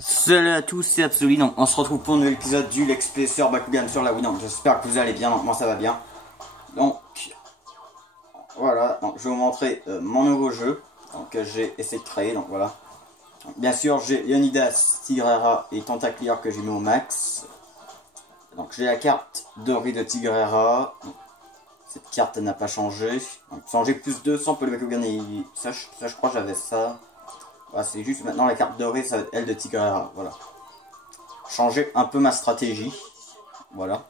Salut à tous, c'est Absoli. Donc on se retrouve pour un nouvel épisode du Let's Play sur Bakugan sur la Wii. Donc j'espère que vous allez bien, donc moi ça va bien. Donc voilà, donc, je vais vous montrer mon nouveau jeu que j'ai essayé de créer. Donc voilà. Donc, bien sûr j'ai Leonidas, Tigrera et Tentaclier que j'ai mis au max. Donc j'ai la carte dorée de Tigrera. Cette carte n'a pas changé. Donc changer plus 200 pour le Bakugan et ça je crois que j'avais ça. Voilà, c'est juste maintenant la carte dorée, ça va être elle de Tigrera. Voilà. Changer un peu ma stratégie. Voilà.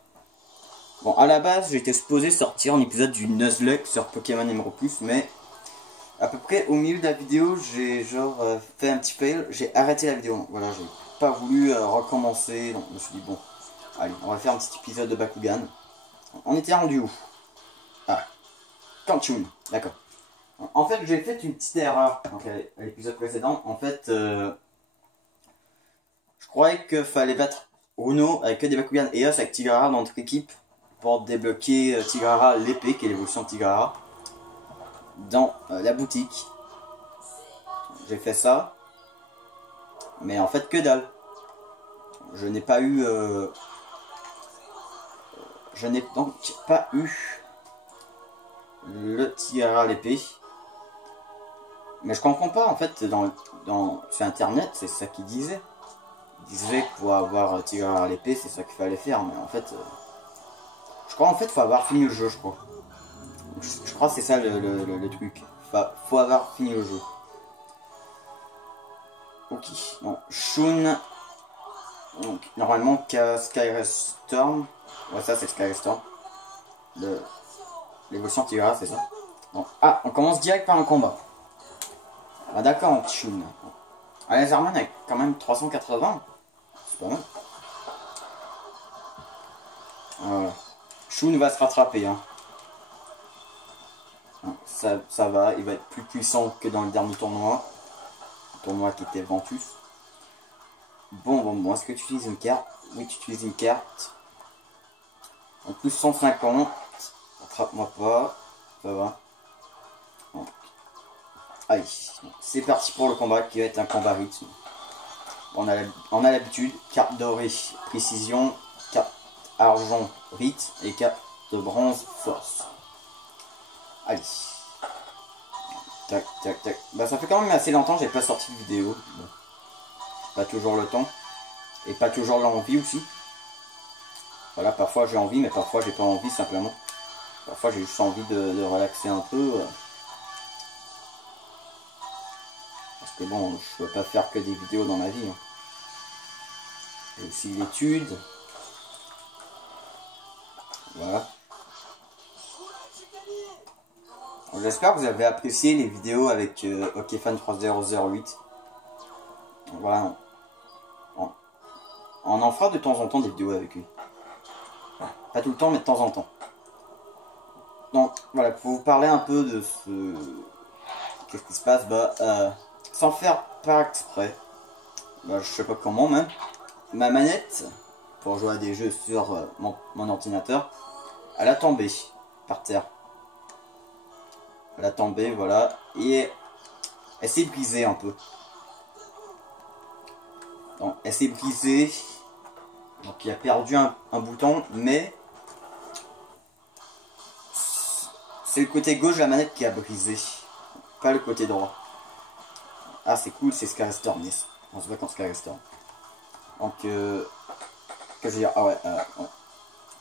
Bon, à la base, j'étais supposé sortir un épisode du Nuzlocke sur Pokémon Emerald Plus, mais à peu près au milieu de la vidéo, j'ai genre fait un petit fail. J'ai arrêté la vidéo. Donc, voilà, j'ai pas voulu recommencer. Donc, je me suis dit, bon, allez, on va faire un petit épisode de Bakugan. On était rendu où? Ah, Kanchun, d'accord. En fait, j'ai fait une petite erreur à l'épisode précédent. En fait, je croyais qu'il fallait battre Uno avec que des Bakugan et Os avec Tigrera dans notre équipe pour débloquer Tigrera l'épée, qui est l'évolution de Tigrera, dans la boutique. J'ai fait ça, mais en fait que dalle. Je n'ai pas eu... je n'ai donc pas eu le Tigrera l'épée. Mais je comprends pas, en fait, sur internet, c'est ça qu'ils disaient. Ils disaient que pour avoir Tigrera l'épée, c'est ça qu'il fallait faire, mais en fait... je crois en fait qu'il faut avoir fini le jeu, je crois. Je crois que c'est ça le truc. Faut avoir fini le jeu. Ok, bon, Shun. Donc, normalement, Skyrest Storm. Ouais, ça c'est Skyrest Storm. L'évolution Tigrera, c'est ça. Bon. Ah, on commence direct par un combat. Ah, d'accord, Shun. Ah, les Arman avec quand même 380. C'est pas mal. Voilà. Shun va se rattraper. Hein. Ça va, il va être plus puissant que dans le dernier tournoi. Le tournoi qui était Ventus. Bon, est-ce que tu utilises une carte? Oui, tu utilises une carte. En plus 150. Attrape-moi pas. Ça va. Donc, allez, c'est parti pour le combat qui va être un combat rythme. On a l'habitude. Carte dorée, précision. Carte argent, rythme. Et carte de bronze, force. Allez. Tac, tac, tac. Bah ça fait quand même assez longtemps que j'ai pas sorti de vidéo. Bon. Pas toujours le temps. Et pas toujours l'envie aussi. Voilà, parfois j'ai envie, mais parfois j'ai pas envie simplement. Parfois j'ai juste envie de relaxer un peu. Parce que bon, je peux pas faire que des vidéos dans ma vie. Hein. J'ai aussi l'étude. Voilà. J'espère que vous avez apprécié les vidéos avec Okefan3008. Voilà. On en fera de temps en temps des vidéos avec lui. Pas tout le temps, mais de temps en temps. Donc, voilà, pour vous parler un peu de ce... Qu'est-ce qui se passe? Bah, sans faire par exprès. Bah, je sais pas comment même. Ma manette, pour jouer à des jeux sur mon ordinateur, elle a tombé par terre. Elle a tombé, voilà. Et elle s'est brisée un peu. Donc, elle s'est brisée. Donc, il a perdu un bouton, mais c'est le côté gauche de la manette qui a brisé, pas le côté droit. Ah, c'est cool, c'est Skyrest Storm. Yes. On se voit quand Skyrest Storm. Donc, que je veux dire, ah ouais, ouais.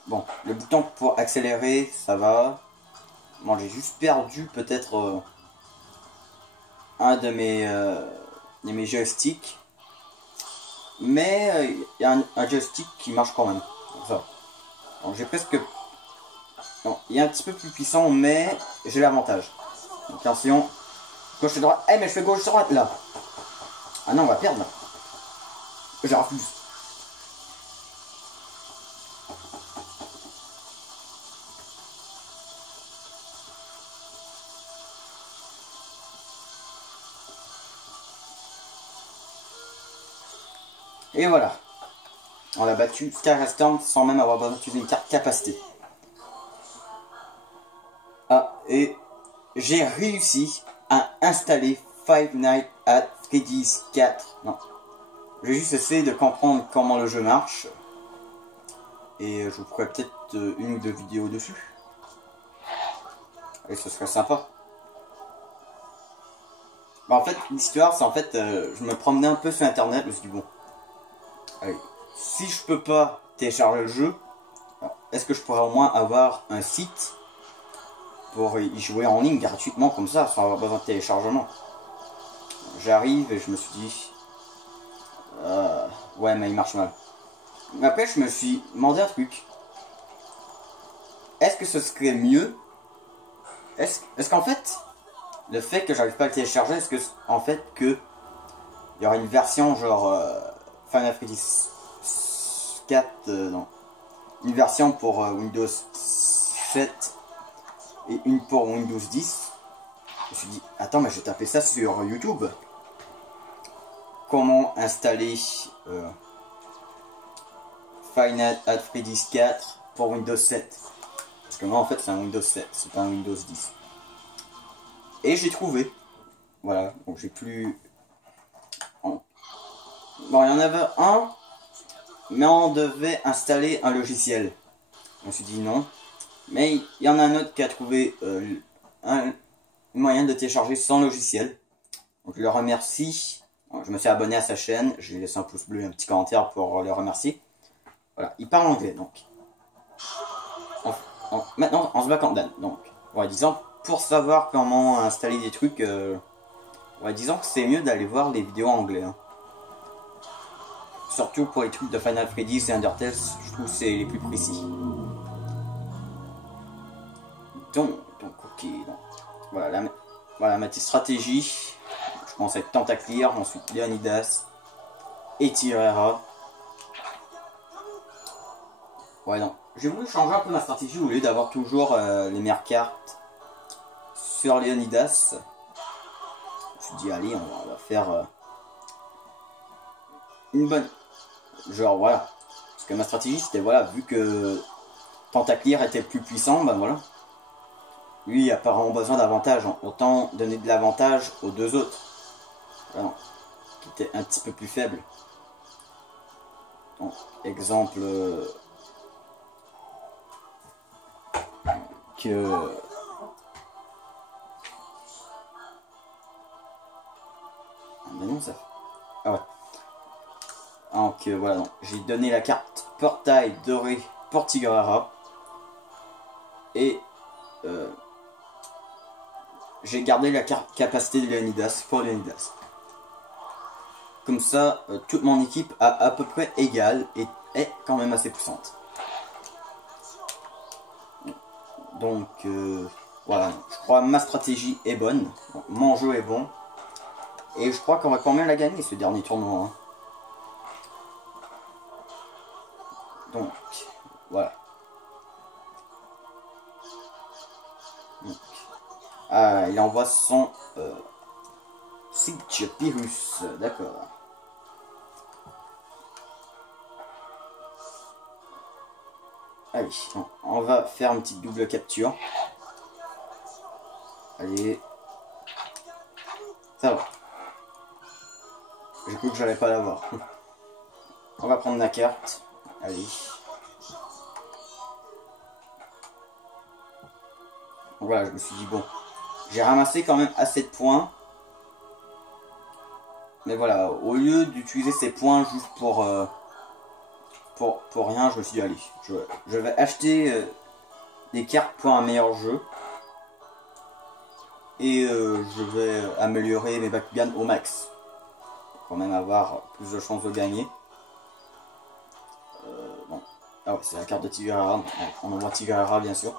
Bon, le bouton pour accélérer, ça va. Bon, j'ai juste perdu peut-être un de mes joysticks. Mais il y a un joystick qui marche quand même. Ça. Donc j'ai presque... Non, il est un petit peu plus puissant, mais j'ai l'avantage. Donc attention, gauche et droite. Eh mais je fais gauche droite là. Ah non, on va perdre là. Je refuse. Et voilà. On a battu Skyrest Storm sans même avoir besoin d'utiliser une carte capacité. Ah, et j'ai réussi à installer Five Nights at Freddy's 4. Non. Je vais juste essayer de comprendre comment le jeu marche. Et je vous ferai peut-être une ou deux vidéos dessus. Et ce serait sympa. Bah, en fait, l'histoire, c'est en fait, je me promenais un peu sur internet, je me suis dit bon, allez, si je peux pas télécharger le jeu, est-ce que je pourrais au moins avoir un site pour y jouer en ligne gratuitement comme ça, sans avoir besoin de téléchargement. J'arrive et je me suis dit, ouais mais il marche mal. Mais après je me suis demandé un truc. Est-ce que ce serait mieux? Est-ce qu'en fait, le fait que j'arrive pas à le télécharger, est-ce que en fait que il y aura une version genre Final Fantasy 4, non, une version pour Windows 7 et une pour Windows 10. Je me suis dit, attends, mais je vais taper ça sur YouTube. Comment installer Final Fantasy 4 pour Windows 7? Parce que moi, en fait, c'est un Windows 7, c'est pas un Windows 10. Et j'ai trouvé. Voilà, donc j'ai plus... Bon, il y en avait un, mais on devait installer un logiciel. Je me suis dit non. Mais il y en a un autre qui a trouvé un moyen de télécharger sans logiciel. Donc je le remercie. Je me suis abonné à sa chaîne. J'ai laissé un pouce bleu et un petit commentaire pour le remercier. Voilà, il parle anglais donc. Maintenant, on se bat en Dan. Donc, ouais, disons, pour savoir comment installer des trucs, ouais, disons que c'est mieux d'aller voir les vidéos en anglais. Hein. Surtout pour les trucs de Final Fantasy et Undertale, je trouve que c'est les plus précis. Donc ok, donc, voilà, ma petite stratégie. Je commence avec Tentaclear, ensuite Leonidas et Tirera. Ouais, non. J'ai voulu changer un peu ma stratégie au lieu d'avoir toujours les meilleures cartes sur Leonidas. Je me suis dit, allez, on va faire une bonne. Genre, voilà. Parce que ma stratégie, c'était, voilà, vu que Tentaclear était le plus puissant, ben voilà. Lui, il a pas vraiment besoin d'avantage. Hein. Autant donner de l'avantage aux deux autres. Voilà. Qui étaient un petit peu plus faibles. Donc, exemple. Que. Ah, ben non, ça. Ah ouais. Donc voilà, j'ai donné la carte portail doré pour Tigreharra. Et j'ai gardé la carte capacité de Leonidas pour Leonidas. Comme ça, toute mon équipe à peu près égale et est quand même assez puissante. Donc voilà, je crois que ma stratégie est bonne, mon jeu est bon. Et je crois qu'on va quand même la gagner ce dernier tournoi. Hein. Donc, voilà. Donc, il envoie son Siege Pyrrhus, d'accord. Allez, on va faire une petite double capture. Allez. Ça va. J'ai cru que j'allais pas l'avoir. On va prendre la carte. Allez. Voilà, je me suis dit, bon, j'ai ramassé quand même assez de points. Mais voilà, au lieu d'utiliser ces points juste pour rien, je me suis dit, allez, je vais acheter des cartes pour un meilleur jeu. Et je vais améliorer mes Bakugan au max. Pour quand même avoir plus de chances de gagner. Bon. Ah ouais, c'est la carte de Tigreharra. On envoie Tigreharra bien sûr.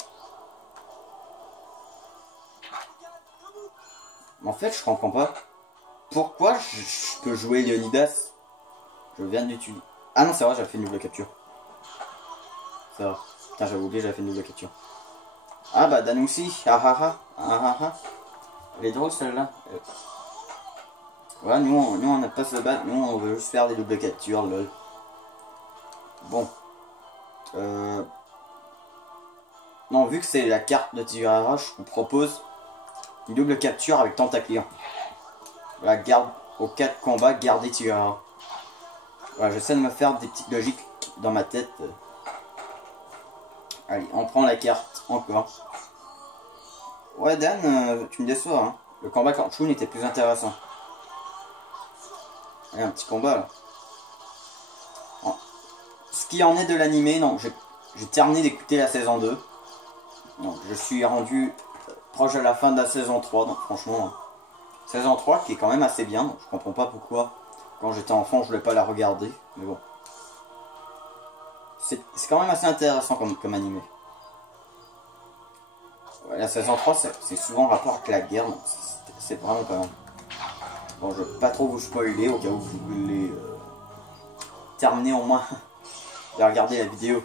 En fait, je comprends pas. Pourquoi je peux jouer Leonidas? Je viens d'utiliser. Ah non, c'est vrai, j'avais fait une double capture. C'est vrai. Putain, j'avais oublié, j'avais fait une double capture. Ah bah, Dan aussi. Ah ah ah. Ah ah ah. Elle est drôle celle-là. Voilà, nous on n'a pas se battre. Nous, on veut juste faire des doubles captures, lol. Bon. Non, vu que c'est la carte de Tigreharra, je vous propose une double capture avec Tentaclear. Voilà, garde aux 4 combats, gardez Tigreharra. Voilà, j'essaie de me faire des petites logiques dans ma tête. Allez, on prend la carte encore. Ouais, Dan, tu me déçois. Hein. Le combat contre Shun était plus intéressant. Allez, un petit combat là. Bon. Ce qui en est de l'animé, donc j'ai terminé d'écouter la saison 2. Donc je suis rendu proche de la fin de la saison 3. Donc franchement, saison 3 qui est quand même assez bien. Donc je comprends pas pourquoi quand j'étais enfant je voulais pas la regarder. Mais bon. C'est quand même assez intéressant comme animé. Ouais, la saison 3 c'est souvent en rapport avec la guerre. Donc c'est vraiment pas mal. Bon, je vais pas trop vous spoiler au cas où vous voulez terminer au moins de regarder la vidéo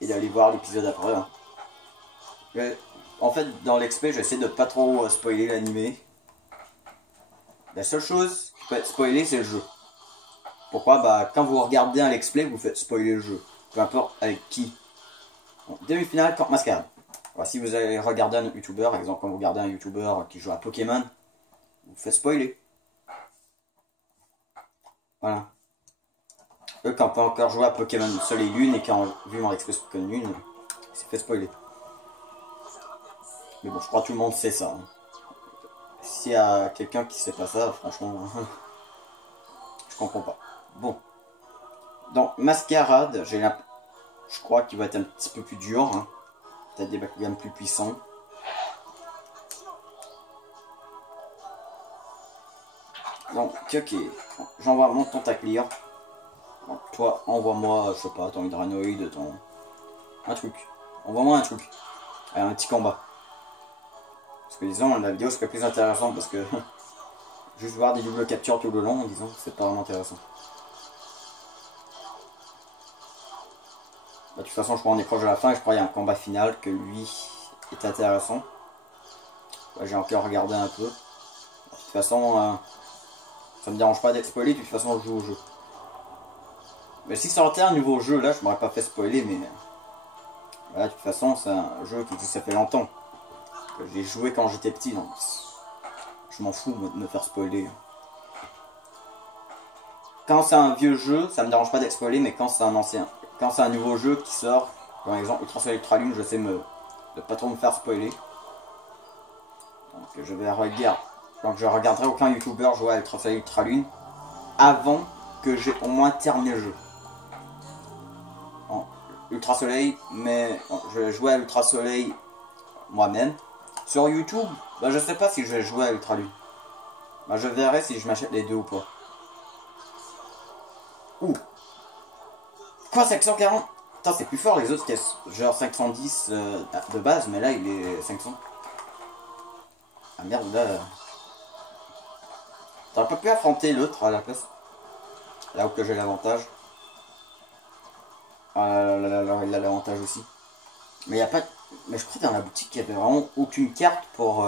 et d'aller voir l'épisode après. Hein. En fait, dans l'expé, j'essaie de pas trop spoiler l'animé. La seule chose qui peut être spoilée, c'est le jeu. Pourquoi? Bah, quand vous regardez un let's play, vous faites spoiler le jeu. Peu importe avec qui. Bon, demi-finale contre Mascarade. Alors, si vous allez regarder un youtubeur, par exemple, quand vous regardez un youtubeur qui joue à Pokémon, vous faites spoiler. Voilà. Eux, quand on peut encore jouer à Pokémon Soleil et Lune et qui ont vu mon express Pokémon Lune, c'est fait spoiler. Mais bon, je crois que tout le monde sait ça. Hein. S'il y a quelqu'un qui sait pas ça, franchement, je comprends pas. Bon. Donc, Mascarade, je crois qu'il va être un petit peu plus dur. Hein. Peut-être des Bakugan plus puissants. Donc, ok. J'envoie mon Tentaclear. Donc, toi, envoie-moi, je sais pas, ton Hydranoïde, ton... un truc. Envoie-moi un truc. Allez, un petit combat. Parce que disons, la vidéo serait plus intéressante parce que juste voir des doubles captures tout le long, disons, c'est pas vraiment intéressant. Bah, de toute façon, je crois qu'on est proche de la fin et je crois qu'il y a un combat final que lui est intéressant. Ouais, j'ai encore regardé un peu. De toute façon, ça me dérange pas d'être spoilé, de toute façon, je joue au jeu. Mais si ça aurait été un nouveau jeu, là, je m'aurais pas fait spoiler, mais... Voilà, de toute façon, c'est un jeu qui ça fait longtemps. J'ai joué quand j'étais petit, donc je m'en fous de me faire spoiler. Quand c'est un vieux jeu, ça me dérange pas d'être spoilé, mais quand c'est un ancien, quand c'est un nouveau jeu qui sort, par exemple Ultra Soleil Ultra Lune, je sais de pas trop me faire spoiler. Donc je vais regarder. Donc je regarderai aucun youtubeur jouer à Ultra Soleil Ultra Lune avant que j'ai au moins terminé le jeu. Bon, Ultra Soleil, mais bon, je vais jouer à Ultra Soleil moi-même. Sur YouTube, bah, je sais pas si je vais jouer à Ultra Lune. Bah, je verrai si je m'achète les deux ou pas. Ouh. Quoi, 540? Putain, c'est plus fort les autres qui genre 510 de base, mais là il est 500. Ah merde, là. T'aurais pas pu affronter l'autre à la place? Là où que j'ai l'avantage. Ah là, il a l'avantage aussi. Mais il n'y a pas. Mais je crois que dans la boutique, il n'y avait vraiment aucune carte pour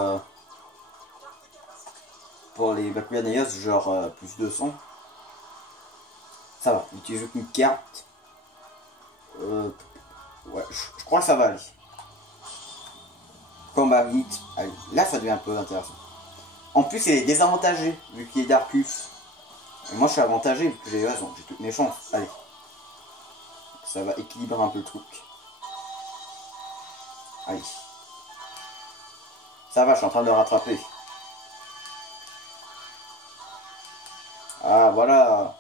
les Bakugan Eios, genre plus 200. Ça va, j'utilise aucune carte. Ouais, je crois que ça va aller. Combat vite. Allez, là ça devient un peu intéressant. En plus, il est désavantagé, vu qu'il est Darkus. Et moi je suis avantagé, vu que j'ai raison, j'ai toutes mes chances. Allez. Ça va équilibrer un peu le truc. Allez. Ça va, je suis en train de le rattraper. Ah, voilà.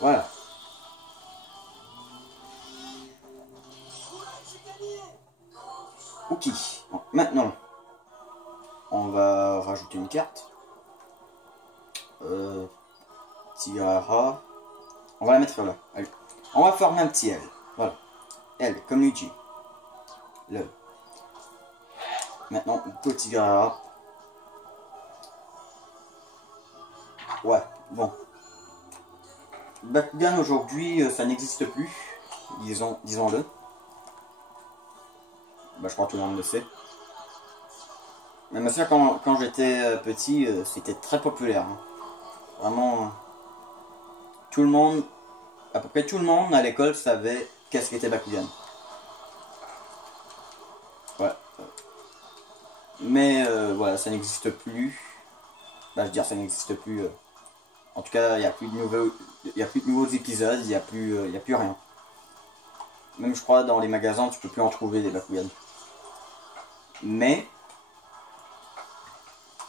Voilà. Ok. Bon, maintenant, on va rajouter une carte. Tigara. On va la mettre là. Allez. On va former un petit L. Voilà. L, comme Luigi. Le. Maintenant, Go Tigara. Ouais, bon. Bakugan aujourd'hui, ça n'existe plus. Disons-le. Bah, je crois que tout le monde le sait. Mais bien sûr, quand j'étais petit, c'était très populaire. Hein. Vraiment, tout le monde, à peu près tout le monde à l'école savait qu'est-ce qu'était Bakugan. Ouais. Mais voilà, ça n'existe plus. Bah, je veux dire, ça n'existe plus. En tout cas, il n'y a plus de nouveaux épisodes, il n'y a plus rien. Même je crois dans les magasins, tu peux plus en trouver des Bakugan. Mais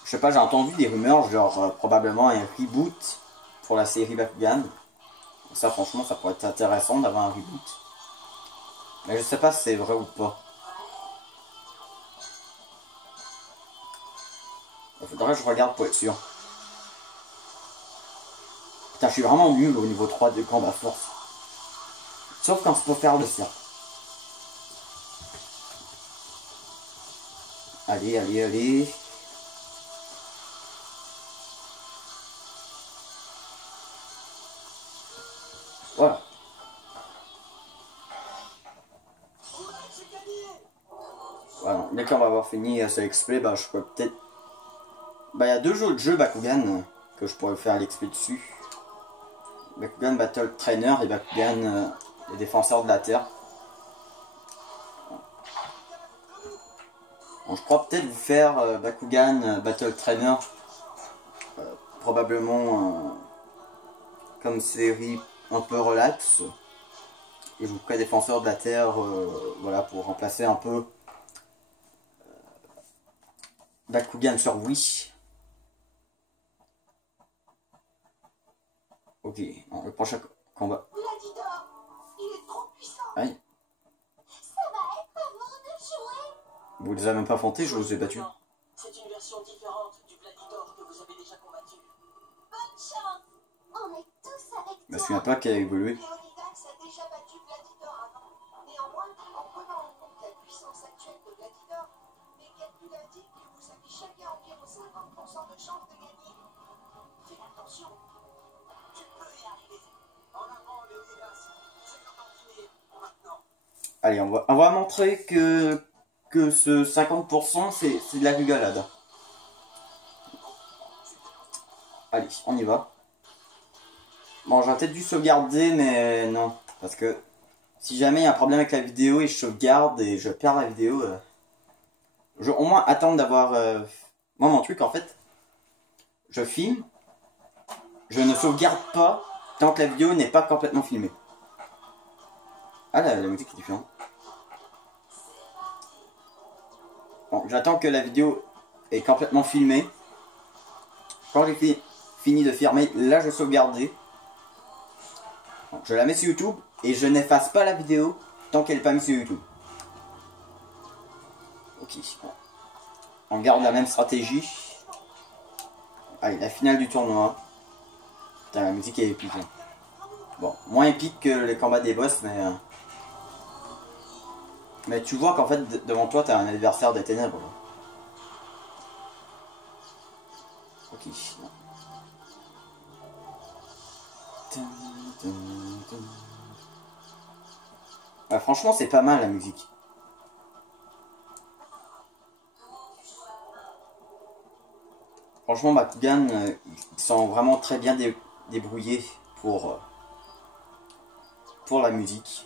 je sais pas, j'ai entendu des rumeurs genre probablement un reboot pour la série Bakugan. Ça franchement, ça pourrait être intéressant d'avoir un reboot. Mais je sais pas si c'est vrai ou pas. Il faudrait que je regarde pour être sûr. Putain, je suis vraiment nul au niveau 3 de combat force. Sauf quand c'est pour faire le cercle. Allez, allez, allez. Voilà. Voilà, dès qu'on va avoir fini ce XP, bah je peux peut-être... Bah il y a 2 autres jeux Bakugan que je pourrais faire l'XP dessus. Bakugan Battle Trainer et Bakugan les Défenseurs de la Terre. Bon, je crois peut-être vous faire Bakugan Battle Trainer. Probablement comme série un peu relax. Et je vous ferai Défenseurs de la Terre, voilà, pour remplacer un peu Bakugan sur Wii. Ok, le prochain combat. Gladiator, il est trop puissant. Aïe. Ça va être à vous de jouer. Vous les avez même pas affrontés, je vous ai battu. C'est une version différente du Gladiator que vous avez déjà combattu. Bonne chance. On est tous avec Je me toi. souviens pas qu'elle a évolué. Léonidas a déjà battu Gladiator avant. Néanmoins, en prenant en compte la puissance actuelle de Gladiator, mes calculs indiquent que vous avez chacun environ 50% de chance de gagner. Fais attention. Tu peux y arriver. En avant, Léonidas. C'est le temps de finir. Maintenant. Allez, on va montrer que ce 50% c'est de la rigolade. Allez, on y va. Bon, j'aurais peut-être dû sauvegarder, mais non. Parce que si jamais il y a un problème avec la vidéo et je sauvegarde et je perds la vidéo, je vais au moins attendre d'avoir... Moi, mon truc, en fait, je filme, je ne sauvegarde pas tant que la vidéo n'est pas complètement filmée. Ah, la musique est différente. Bon, j'attends que la vidéo est complètement filmée. Quand j'ai fini de filmer, là je sauvegarde. Bon, je la mets sur YouTube et je n'efface pas la vidéo tant qu'elle n'est pas mise sur YouTube. Ok, bon. On garde la même stratégie. Allez, la finale du tournoi. Putain, la musique est épique. Hein. Bon, moins épique que les combats des boss, mais tu vois qu'en fait, devant toi, t'as un adversaire des ténèbres. Là. Ok. Ouais, franchement, c'est pas mal la musique. Franchement, Bakugan, ils sont vraiment très bien débrouillés pour la musique.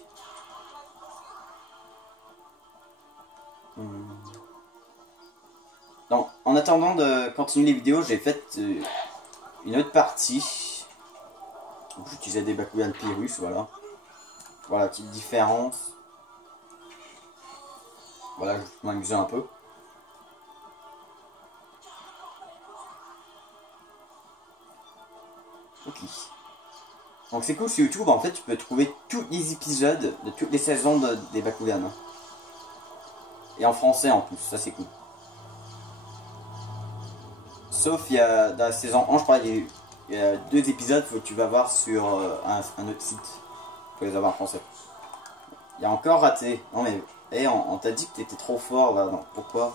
Donc, en attendant de continuer les vidéos, j'ai fait une autre partie. J'utilisais des Bakugan Pyrrhus, voilà. Voilà, petite différence. Voilà, je vais m'amuser un peu. Ok. Donc c'est cool sur YouTube, en fait tu peux trouver tous les épisodes de toutes les saisons des Bakugan. Hein. Et en français en plus, ça c'est cool. Sauf il y a dans la saison 1, je crois, il y a 2 épisodes que tu vas voir sur un autre site. Pour les avoir en français. Il y a encore raté. Non mais, on t'a dit que t'étais trop fort là, non, pourquoi?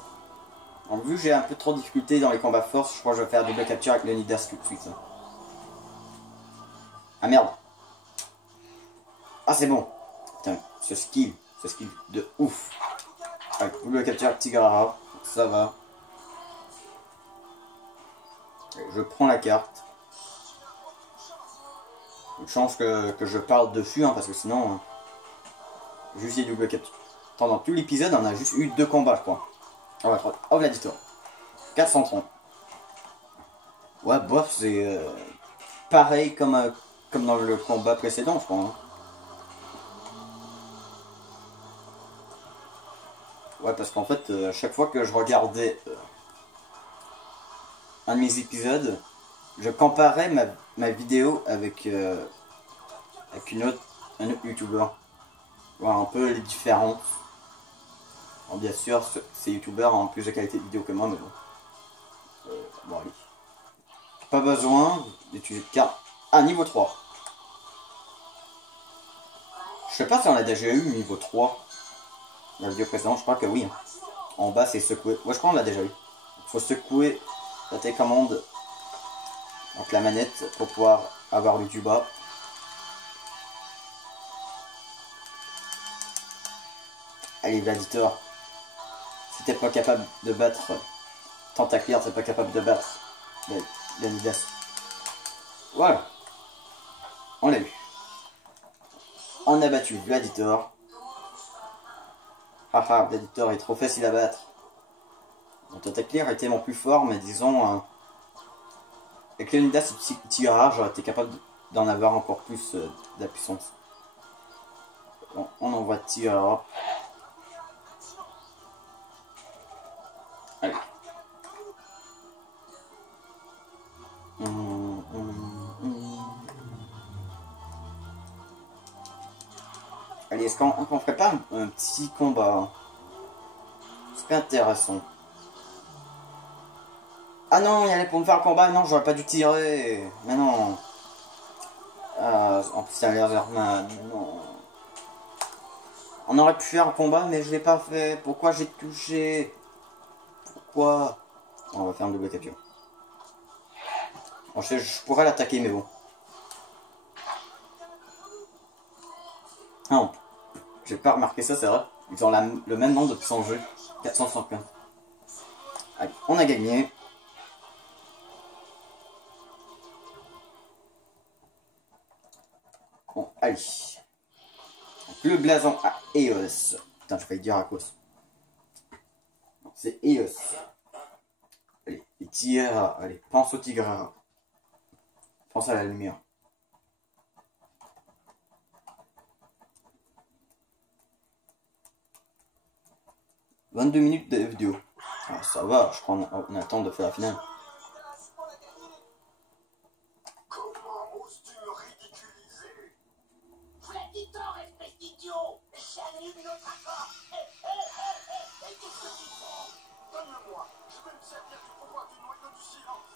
Donc vu que j'ai un peu trop de difficultés dans les combats force, je crois que je vais faire double capture avec Léonidas tout de suite. Hein. Ah merde. Ah c'est bon. Putain, ce skill de ouf. Avec double capture avec Tigrara, ça va. Je prends la carte. Une chance que je parle dessus, hein, parce que sinon... Hein. Juste des double captures. Pendant tout l'épisode, on a juste eu 2 combats, je crois. Ah ouais, 3. Oh, Gladiator. 430. Ouais, bof, c'est pareil comme dans le combat précédent, je crois. Hein. Ouais, parce qu'en fait, à chaque fois que je regardais un de mes épisodes, je comparais ma vidéo avec un autre youtubeur. Voir un peu les différences. Alors, bien sûr, ces youtubeurs ont plus de qualité de vidéo que moi, mais bon. Bon, allez. Pas besoin d'étudier de carte. Ah, niveau 3. Je sais pas si on a déjà eu niveau 3 dans la vidéo précédente, je crois que oui. Hein. En bas, c'est secouer. Ouais, je crois qu'on l'a déjà eu. Il faut secouer la télécommande, donc la manette, pour pouvoir avoir le du bas. Allez, Gladiator. Si t'es pas capable de battre Tentaclear, t'es pas capable de battre Leonidas. Voilà. On l'a eu. On a battu Gladiator. Haha, Gladiator est trop facile à battre. Tentaclear était mon plus fort, mais disons... avec Leonidas et Tiara, j'aurais été capable d'en avoir encore plus de la puissance. Bon, on envoie Tiara. Allez. Allez, est-ce qu'on ferait pas un petit combat? C'est intéressant. Ah non, il allait pour me faire le combat. Non, j'aurais pas dû tirer. Mais non. Ah, en plus, c'est un laserman. Non. On aurait pu faire un combat, mais je l'ai pas fait. Pourquoi j'ai touché? Pourquoi? On va faire un double capture. Bon, je pourrais l'attaquer, mais bon. Non. J'ai pas remarqué ça, c'est vrai. Ils ont le même nombre de puissance jeu. 475. Allez, on a gagné. Bon, allez. Donc, le blason à Eos. Putain, je failli dire à cause. C'est Eos. Allez, et Tiara. Allez, pense au Tigrera. Pense à la lumière. « 22 minutes de vidéo. Ah, ça va, je crois qu'on a le temps de faire la finale. Comment oses-tu me ridiculiser? Gladiator, espèce d'idiot! J'annule notre accord! Qu'est-ce que tu fais? Donne-le-moi, je vais me servir du pouvoir du noyau du silence.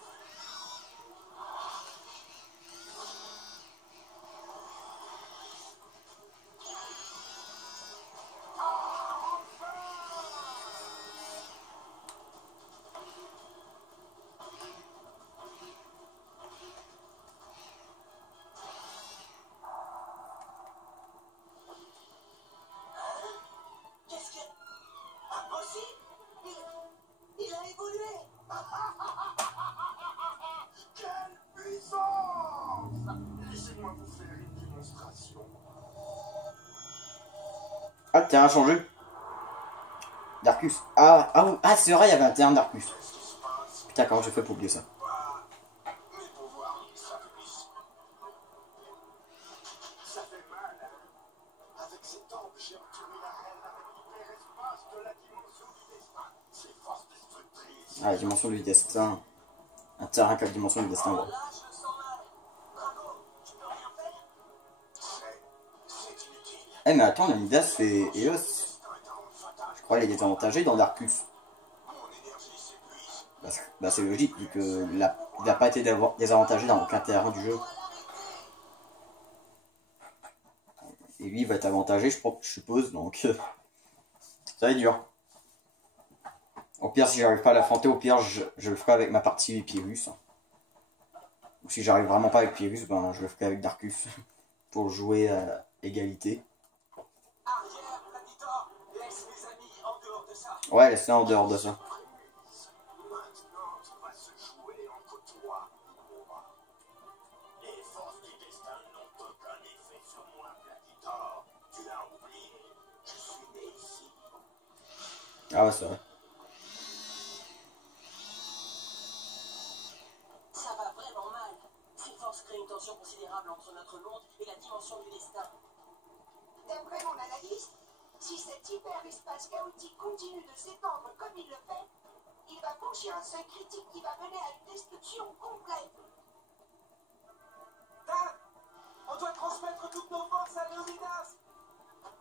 Qu'est-ce que... Impossible! Il a évolué! Quelle puissance! Laissez-moi vous faire une démonstration. Ah, le terrain a changé. Darkus. Ah, c'est vrai, il y avait un terrain Darkus. Qu'est-ce qui se passe? Putain, comment j'ai fait pour oublier ça? Mes pouvoirs s'affaiblissent. Ça fait mal, hein? Avec cet orbe, j'ai entouré la reine avec l'hyperespace de la dimension du destin. Ces forces destructrices. Ah, la dimension du destin. Un terrain avec la dimension du destin, ouais. Là, je me sens mal. Bravo, tu peux rien faire? C'est inutile. Eh, mais attends, Leonidas, c'est Eos. Je crois qu'il est avantagé dans Darkus. Mon énergie s'épuise. Bah, c'est logique, vu qu'il n'a pas été désavantagé dans aucun terrain du jeu. Et lui, il va être avantagé, je suppose, donc... ça va être dur. Au pire, si j'arrive pas à l'affronter, au pire, je le ferai avec ma partie Pyrrhus. Ou si j'arrive vraiment pas avec Pyrrhus, ben, je le ferai avec Darkus. Pour jouer à égalité. Arrière, Gladiator, laisse les amis en dehors de ça. Ouais, laisse-le en dehors de ça. Maintenant, tout va se jouer entre toi et moi. Les forces du destin n'ont aucun effet sur moi, Gladiator. Tu l'as oublié. Ah ouais, c'est vrai. Ça va vraiment mal. Ces forces créent une tension considérable entre notre monde et la dimension du destin. D'après mon analyse, si cet hyperespace chaotique continue de s'étendre comme il le fait, il va franchir un seuil critique qui va mener à une destruction complète. Dan, on doit transmettre toutes nos forces à Léonidas.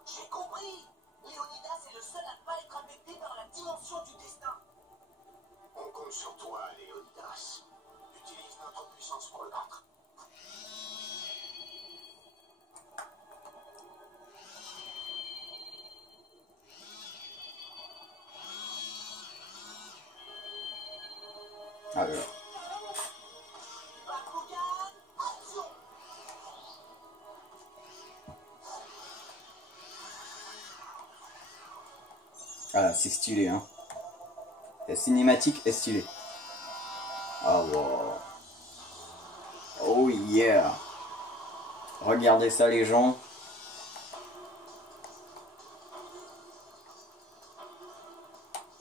J'ai compris. Léonidas est le seul à ne pas être affecté par la dimension du destin. On compte sur toi, Léonidas. Utilise notre puissance pour le battre. Alors. Bakugan, action! Ah, c'est stylé, hein. La cinématique est stylée. Ah, wow. Oh yeah. Regardez ça, les gens.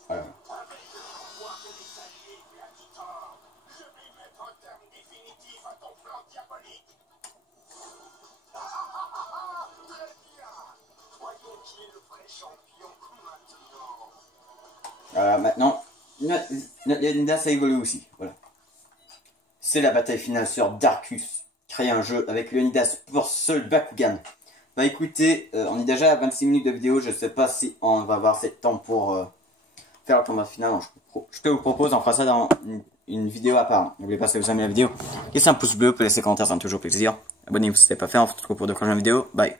Alors. Avec le pouvoir de mes alliés, Gladiator, je vais mettre un terme définitif à ton plan diabolique. Très bien. Voyons qui est le vrai champion maintenant. Voilà, maintenant, notre Léonidas a évolué aussi. Voilà. C'est la bataille finale sur Darkus. Créer un jeu avec Léonidas pour seul Bakugan. Bah écoutez, on est déjà à 26 minutes de vidéo. Je sais pas si on va avoir cette temps pour faire le combat final. Je te vous propose, on fera ça dans une vidéo à part. N'oubliez pas si vous aimez la vidéo. Laissez un pouce bleu, laissez un commentaire, ça me fait toujours plaisir. Abonnez-vous si ce n'est pas fait. On se retrouve pour de prochaines vidéos. Bye.